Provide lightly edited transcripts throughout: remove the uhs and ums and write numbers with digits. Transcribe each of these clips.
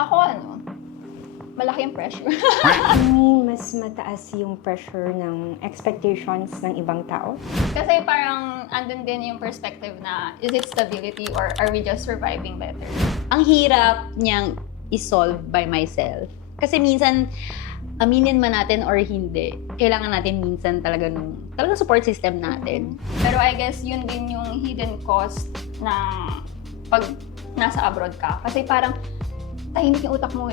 Ako malaki yung pressure. Mas mataas yung pressure ng expectations ng ibang tao. Kasi parang andun din yung perspective na, is it stability or are we just surviving better? Ang hirap niyang isolve by myself. Kasi minsan, aminin man natin or hindi, kailangan natin minsan talagang support system natin. Pero I guess yun din yung hidden cost ng pag nasa abroad ka. Kasi parang tahimik yung utak mo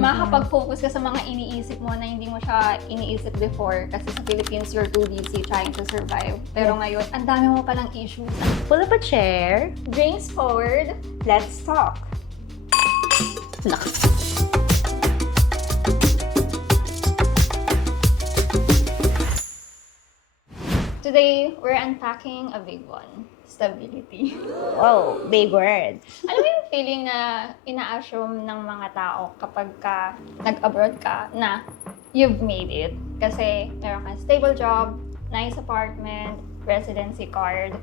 Makakapag-focus ka sa mga iniisip mo na hindi mo siya iniisip before. Kasi sa Philippines, you're too busy trying to survive. Pero ngayon, ang dami mo palang issues. Pull up a chair. Drinks forward. Let's talk! Lakas. Today, we're unpacking a big one. Stability. Wow, big word. Alam mo yung feeling na ina-assume ng mga tao kapag ka nag-abroad ka na you've made it. Kasi meron kang stable job, nice apartment, residency card.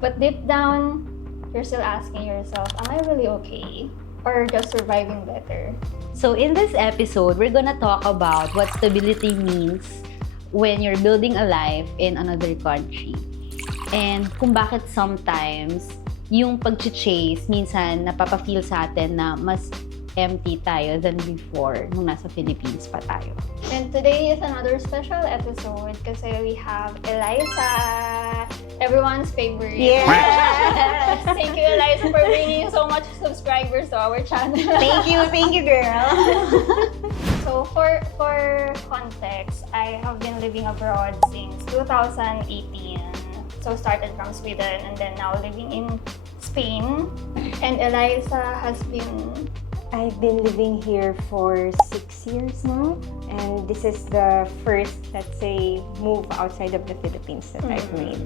But deep down, you're still asking yourself, am I really okay? Or just surviving better? So in this episode, we're gonna talk about what stability means when you're building a life in another country. And kung bakit sometimes yung pag-chase minsan napapafeel sa atin na mas empty tayo than before nung nasa Philippines pa tayo. And today is another special episode kasi we have Eliza, everyone's favorite. Yes! Thank you, Eliza, for bringing so much subscribers to our channel. Thank you, girl! So for context, I have been living abroad since 2018. So started from Sweden and then now living in Spain. And Eliza has been... I've been living here for 6 years now, and this is the first, let's say, move outside of the Philippines that I've made.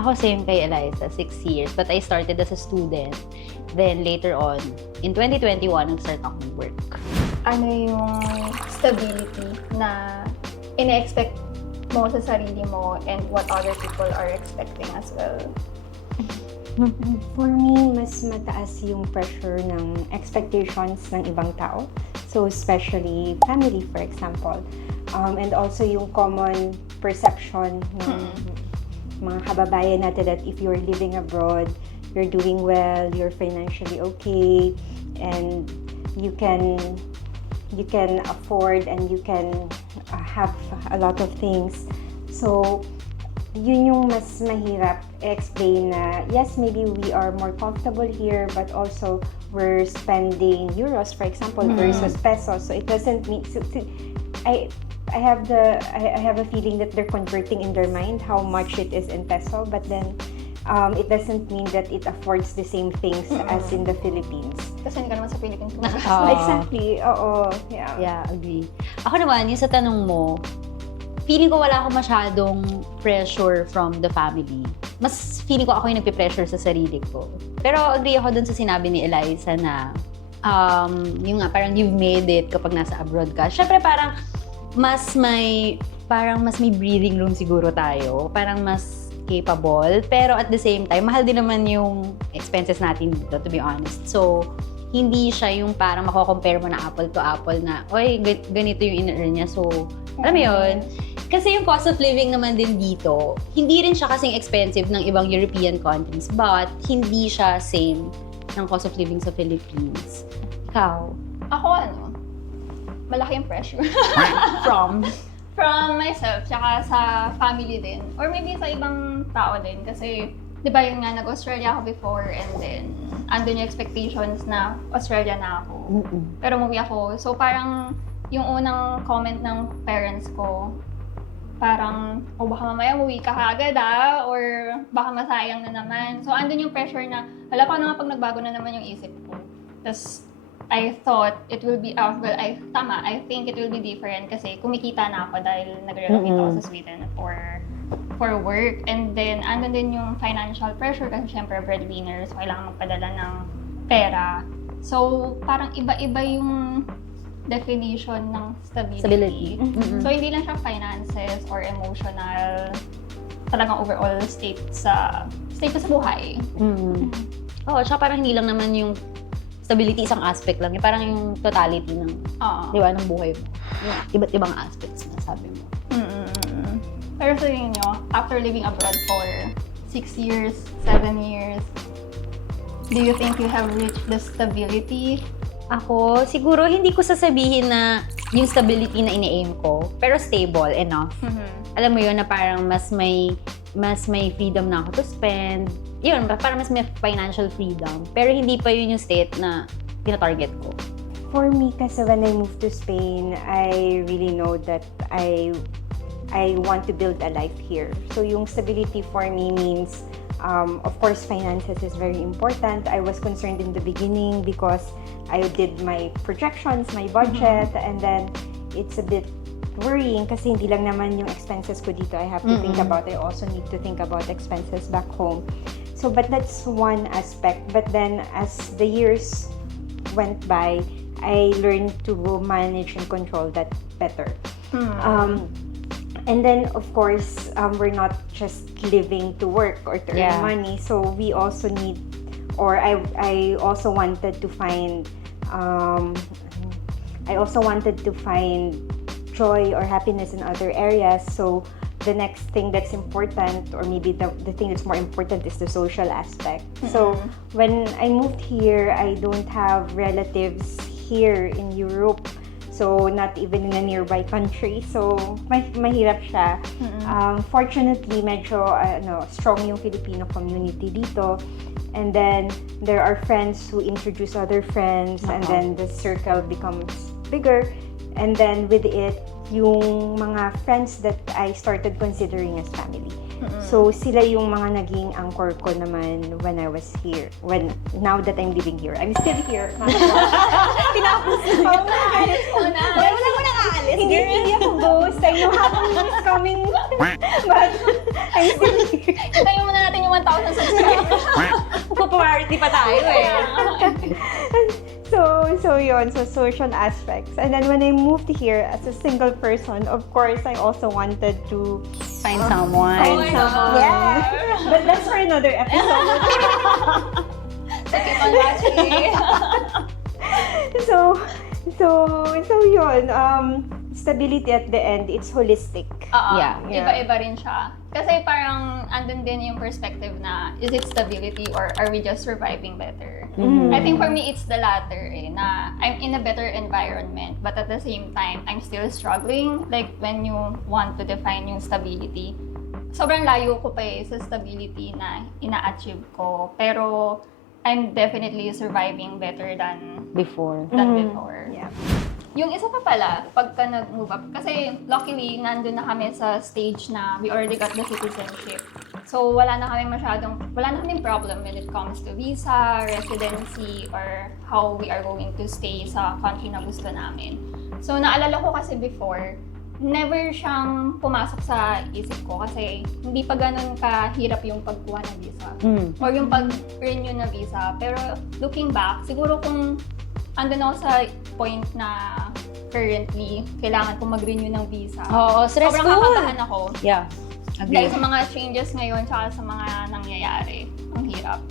Ako same kay Eliza, 6 years. But I started as a student. Then later on, in 2021, nag-start ako mag-work. Ano yung stability na ina-expect mo sa sarili mo and what other people are expecting as well? For me, mas mataas yung pressure ng expectations ng ibang tao. So, especially family, for example. And also yung common perception ng mga kababayan natin that if you're living abroad, you're doing well, you're financially okay, and you can afford and you can have a lot of things. So, yun yung mas mahirap explain na yes, maybe we are more comfortable here, but also we're spending euros, for example, versus pesos. So it doesn't mean I have a feeling that they're converting in their mind how much it is in peso, but then it doesn't mean that it affords the same things as in the Philippines. Kasi hindi ka naman sa Philippines. Exactly. Oo. Yeah, agree. Ako naman, yung sa tanong mo, feeling ko wala akong masyadong pressure from the family. Mas feeling ko ako yung nagpe-pressure sa sarili ko. Pero agree ako dun sa sinabi ni Eliza na yung nga, parang you've made it kapag nasa abroad ka. Syempre parang mas may breathing room siguro tayo. Parang mas capable. Pero at the same time, mahal din naman yung expenses natin dito, to be honest. So, hindi siya yung parang mako-compare mo na apple to apple na, oy, ganito yung in-earn niya. So, alam mo yun? Kasi yung cost of living naman din dito, hindi rin siya kasing expensive ng ibang European countries, but hindi siya same ng cost of living sa Philippines. Ikaw? Ako malaki yung pressure. From? From myself, tsaka sa family din. Or maybe sa ibang tao din. Kasi, di ba yun nga, nag-Australia ako before and then andun yung expectations na Australia na ako. Pero umuwi ako. So parang yung unang comment ng parents ko, parang, baka mamaya umuwi ka agad or baka masayang na naman. So andun yung pressure na, hala pa na nga pag nagbago na naman yung isip ko. Tapos, I thought it will be, I think it will be different kasi kumikita na ako dahil nag-relocate ako sa Sweden for work. And then, andun din yung financial pressure kasi syempre breadwinner, so kailangan magpadala ng pera. So, parang iba-iba yung definition ng stability. So, hindi lang siya finances or emotional, talagang overall state sa buhay. Oo, tsaka parang hindi lang naman yung stability isang aspect lang. Yung parang yung totality ng, Oo. di ba, ng buhay mo. Yung iba't ibang aspects na sabi mo. Pero sa inyo, after living abroad for 6 years, 7 years, do you think you have reached the stability? Ako, siguro hindi ko sasabihin na yung stability na ini-aim ko, pero stable enough. Alam mo yun na parang mas may freedom na ako to spend. Yun, parang mas may financial freedom. Pero hindi pa yun yung state na tina-target ko. For me, kasi when I moved to Spain, I really know that I want to build a life here. So yung stability for me means, of course, finances is very important. I was concerned in the beginning because I did my projections, my budget, and then it's a bit worrying kasi hindi lang naman yung expenses ko dito I have to think about. I also need to think about expenses back home. So, but that's one aspect. But then as the years went by, I learned to manage and control that better. And then, of course, we're not just living to work or to earn money. So we also need, or I also wanted to find, joy or happiness in other areas. So the next thing that's important, or maybe the thing that's more important, is the social aspect. So when I moved here, I don't have relatives here in Europe. So, not even in a nearby country. So, mahirap siya. Fortunately, medyo strong yung Filipino community dito. And then, there are friends who introduce other friends. And then, the circle becomes bigger. And then, with it, yung mga friends that I started considering as family. So, sila yung mga naging anchor ko naman when I was here. Now that I'm living here. I'm still here. Tinapos Oo nga, alis ko na. Wala mo nang aalis. Hindi ako ghost. I know habang is coming. But I'm still here. Tayo muna natin yung 1,000 subscribers. Priority pa tayo eh. So yun. So social aspects. And then when I moved here as a single person, of course, I also wanted to Find someone. my God. Yeah. But that's for another episode. So, keep on watching. So yun. Stability at the end, it's holistic. Yeah. Iba-iba rin siya. Kasi parang andun din yung perspective na, is it stability or are we just surviving better? I think for me, it's the latter na I'm in a better environment, but at the same time, I'm still struggling. Like, when you want to define yung stability, sobrang layo ko pa sa stability na ina-achieve ko. Pero, I'm definitely surviving better than Before. before. Yeah. Yung isa pa pala, pagka nag-move up, kasi luckily, nandun na kami sa stage na we already got the citizenship. So, wala na kaming problem when it comes to visa, residency, or how we are going to stay sa country na gusto namin. So, naalala ko kasi before, never siyang pumasok sa isip ko kasi hindi pa ganun kahirap yung pagkuha ng visa. Or yung pag-renew na visa. Pero looking back, siguro kung andun ako sa point na currently kailangan kong mag-renew ng visa. Oo, stressful. Sobrang kakabahan ako. Yeah. Dahil Agree. sa mga changes ngayon tsaka sa mga nangyayari. Ang hirap.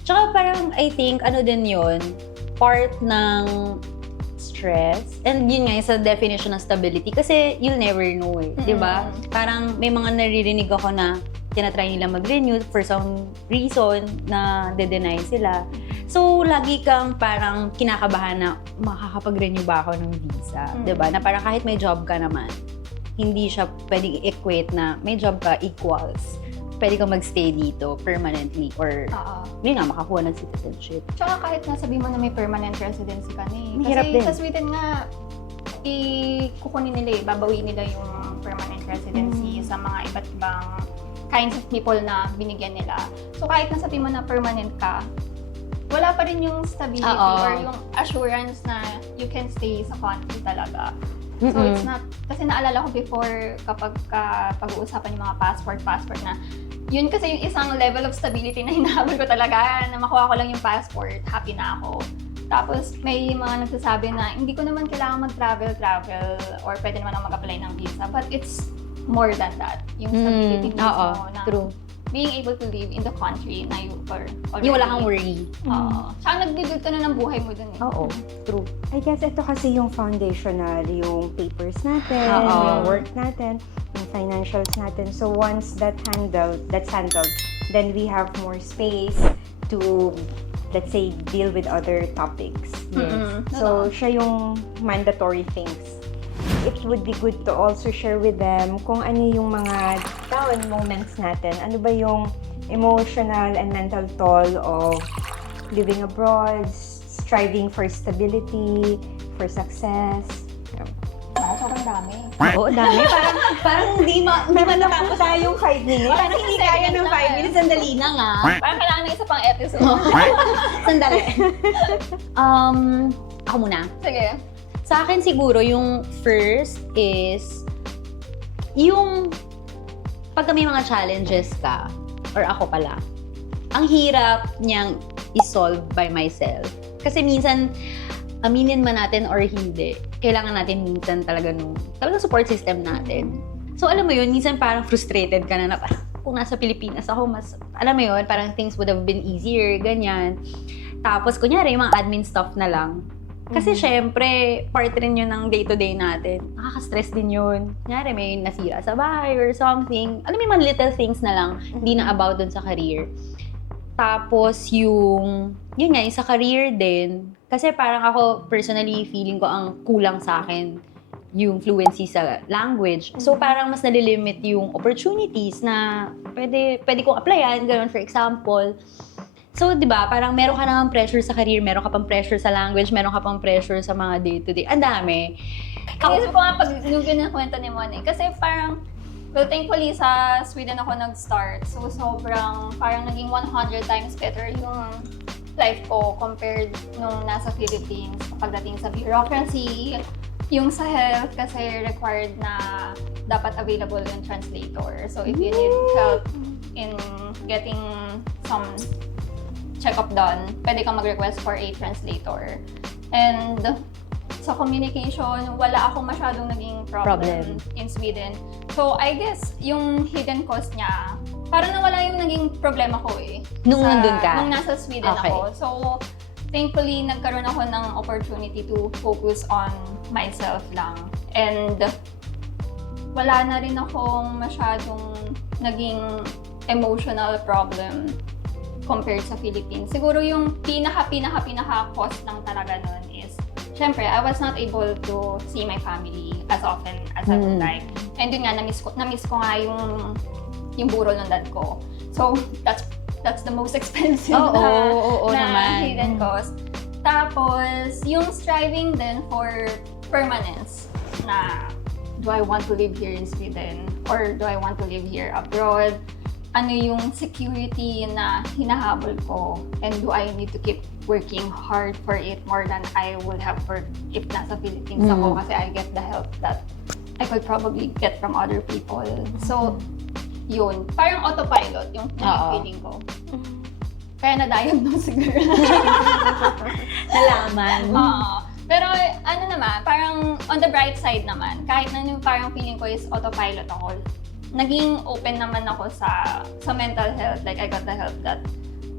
Tsaka parang, I think, ano din yun, part ng stress. And yun nga, sa definition ng stability. Kasi you'll never know eh. Di ba? Parang may mga naririnig ako na tinatry nila mag-renew for some reason na de-deny sila. So, lagi kang parang kinakabahan na makakapag-renew ba ako ng visa? Diba? Na parang kahit may job ka naman, hindi siya pwedeng equate na may job ka equals pwede kang magstay dito permanently or yun nga, makakuha ng citizenship. Tsaka kahit nasabi mo na may permanent residency ka na eh. Mahirap Kasi din. sa Sweden nga, kukunin nila babawi nila yung permanent residency sa mga iba't ibang kinds of people na binigyan nila. So kahit nasabi mo na permanent ka, wala pa rin yung stability or yung assurance na you can stay sa country talaga. So it's not, kasi naalala ko before kapag pag-uusapan yung mga passport na, yun kasi yung isang level of stability na hinahabol ko talaga, na makuha ko lang yung passport, happy na ako. Tapos may mga nagsasabi na hindi ko naman kailangan mag-travel or pwede naman ako mag-apply ng visa. But it's more than that. Yung stability mismo na True. being able to live in the country na you are already. Yung wala kang worry. Tsaka nag-build ka na ng buhay mo dun eh. Oo, true. I guess ito kasi yung foundational, yung papers natin, Oo. yung work natin, yung financials natin. So once that's handled, then we have more space to, let's say, deal with other topics. Mm-mm. So siya yung mandatory things. It would be good to also share with them kung ano yung mga down moments natin. Ano ba yung emotional and mental toll of living abroad, striving for stability, for success. Sobrang dami. Oo, dami. Parang hindi matapos tayong 5 minutes. Parang hindi kaya ng 5 minutes. Sandali na nga. Parang kailangan ng isa pang episode. Sandali. Ako muna. Sige. Sa akin siguro, yung first is, yung pagka may mga challenges ka, or ako pala, ang hirap niyang i-solve by myself. Kasi minsan, aminin man natin or hindi, kailangan natin minsan talaga support system natin. So alam mo yun, minsan parang frustrated ka na parang kung nasa Pilipinas ako, mas, alam mo yun, parang things would have been easier, ganyan. Tapos, kunyari, yung mga admin stuff na lang. Kasi syempre, part rin yun ng day-to-day natin. Nakaka-stress din yun. Kunyari, may nasira sa bahay or something. Alam mo yung mga little things na lang, hindi na about dun sa career. Tapos yun nga, yung sa career din. Kasi parang ako, personally, feeling ko ang kulang sa akin yung fluency sa language. So parang mas nalilimit yung opportunities na pwede kong applyan, gano'n, for example. So, di ba, parang meron ka naman pressure sa career, meron ka pang pressure sa language, meron ka pang pressure sa mga day-to-day. Ang dami. Inisip ko nga pag yung ginakwento ni Mon kasi parang, well, thankfully sa Sweden ako nag-start. So, sobrang, parang naging 100 times better yung life ko compared nung nasa Philippines. Pagdating sa bureaucracy, yung sa health kasi required na dapat available yung translator. So, if you need help in getting some check-up done, pwede kang mag-request for a translator. And sa communication, wala akong masyadong naging problem in Sweden. So, I guess, yung hidden cost niya, parang nawala yung naging problema ko eh. Nung nandun ka? Nung nasa Sweden ako. So, thankfully, nagkaroon ako ng opportunity to focus on myself lang. And wala na rin akong masyadong naging emotional problem compared sa Philippines. Siguro yung pinaka-cost lang talaga nun is, syempre, I was not able to see my family as often as I would like. And yun nga, na-miss ko nga yung burol ng dad ko. So, that's the most expensive na hidden cost. Tapos, yung striving din for permanence na do I want to live here in Sweden or do I want to live here abroad? Ano yung security na hinahabol ko and do I need to keep working hard for it more than I would have worked if nasa Philippines ako kasi I get the help that I could probably get from other people. So, yun. Parang autopilot yung feeling ko. Kaya na-diagnose siguro. Nalaman. Pero ano naman, parang on the bright side naman, kahit na yung parang feeling ko is autopilot ako, naging open naman ako sa mental health. Like, I got the help that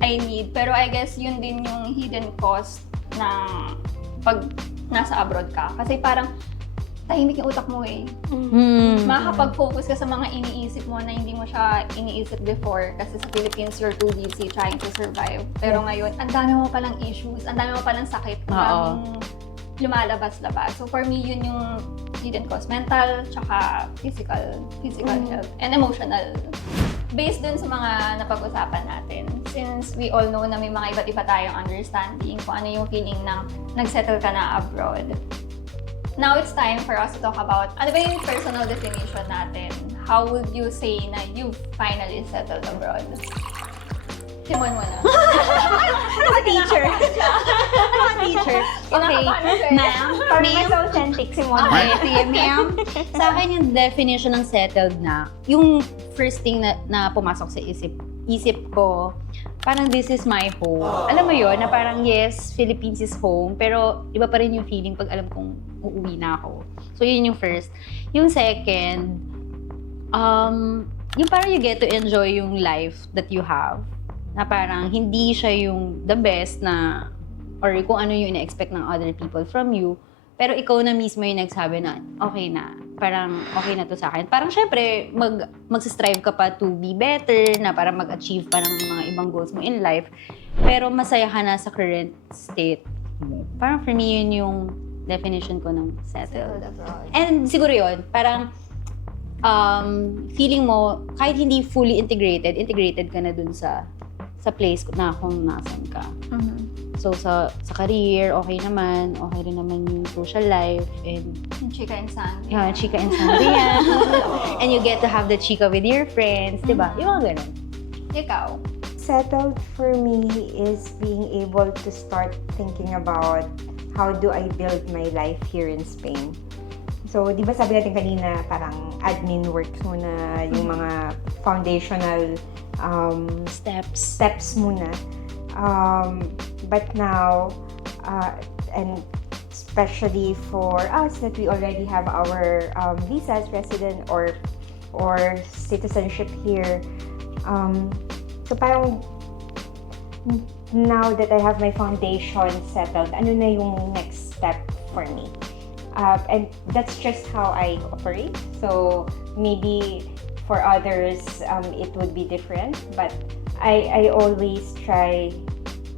I need. Pero I guess yun din yung hidden cost ng pag nasa abroad ka. Kasi parang tahimik yung utak mo eh. Makakapag-focus ka sa mga iniisip mo na hindi mo siya iniisip before. Kasi sa Philippines, you're too busy trying to survive. Pero ngayon, ang dami mo palang issues, ang dami mo palang sakit, ang daming lumalabas-labas. So for me, yun yung hidden cost. Mental, tsaka physical health, and emotional. Based dun sa mga napag-usapan natin, since we all know na may mga iba't iba tayong understanding kung ano yung feeling ng nag-settle ka na abroad. Now it's time for us to talk about ano ba yung personal definition natin. How would you say na you've finally settled abroad? Timon mo na. Teacher. Teacher. Okay. Ma'am. Parang mas authentic si Mona. Okay, sige, ma'am. Sa akin yung definition ng settled na, yung first thing na pumasok sa isip ko, parang this is my home. Alam mo yun, na parang yes, Philippines is home, pero iba pa rin yung feeling pag alam kong uuwi na ako. So yun yung first. Yung second, yung parang you get to enjoy yung life that you have. Na parang hindi siya yung the best na, or kung ano yung ina-expect ng other people from you. Pero ikaw na mismo yung nagsabi na, okay na. Parang okay na to sa akin. Parang syempre, magsistrive ka pa to be better, na para mag-achieve pa ng mga ibang goals mo in life. Pero masaya ka na sa current state mo. Parang for me, yun yung definition ko ng settled. And siguro yun, parang feeling mo, kahit hindi fully integrated ka na dun sa place na kung nasan ka. So, sa career, okay rin naman yung social life, and Yung Chika and Sangria. yeah, Chika and Sangria. And you get to have the Chika with your friends, di ba? Yung mga ganun. Ikaw? Settled for me is being able to start thinking about how do I build my life here in Spain. So, di ba sabi natin kanina, parang admin works muna, yung mga foundational steps muna. But now, and especially for us that we already have our visas, resident or citizenship here, so parang now that I have my foundation settled, ano na yung next step for me? And that's just how I operate. So maybe for others, it would be different, but I always try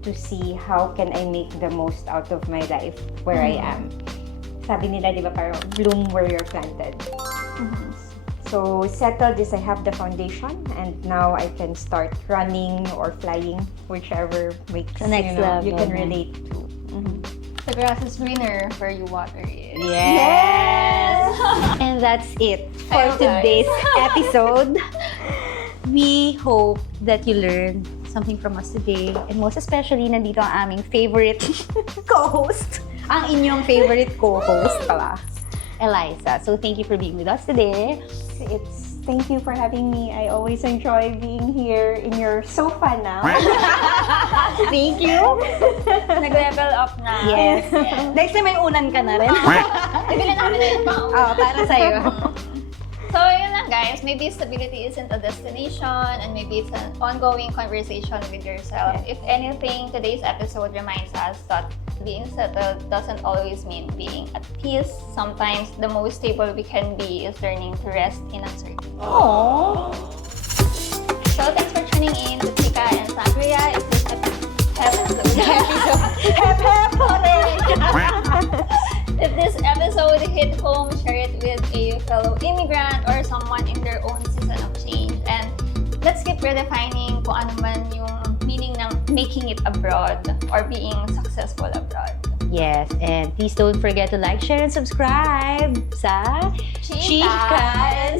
to see how can I make the most out of my life where I am. Sabi nila, di ba, parang bloom where you're planted. So settled is I have the foundation, and now I can start running or flying, whichever makes The next level. you can relate to. The grass is greener where you water it. Yes! And that's it for Ayun, guys. today's episode. We hope that you learned something from us today. And most especially, nandito ang aming favorite co-host. Ang inyong favorite co-host pala, Eliza. So thank you for being with us today. Thank you for having me. I always enjoy being here in your sofa now. Thank you. Nag-level up na. Yes. Next time may unan ka na rin. Bibili namin na yung pang. Para sa'yo. So, yun lang guys. Maybe stability isn't a destination, and maybe it's an ongoing conversation with yourself. If anything, today's episode reminds us that being settled doesn't always mean being at peace. Sometimes the most stable we can be is learning to rest in uncertainty. Aww. So, thanks for tuning in to Chika and Sangria. If this If this episode hit home, share it with a fellow immigrant or someone in their own season of change. And let's keep redefining kung ano man yung meaning ng making it abroad or being successful abroad. Yes, and please don't forget to like, share, and subscribe sa Chika and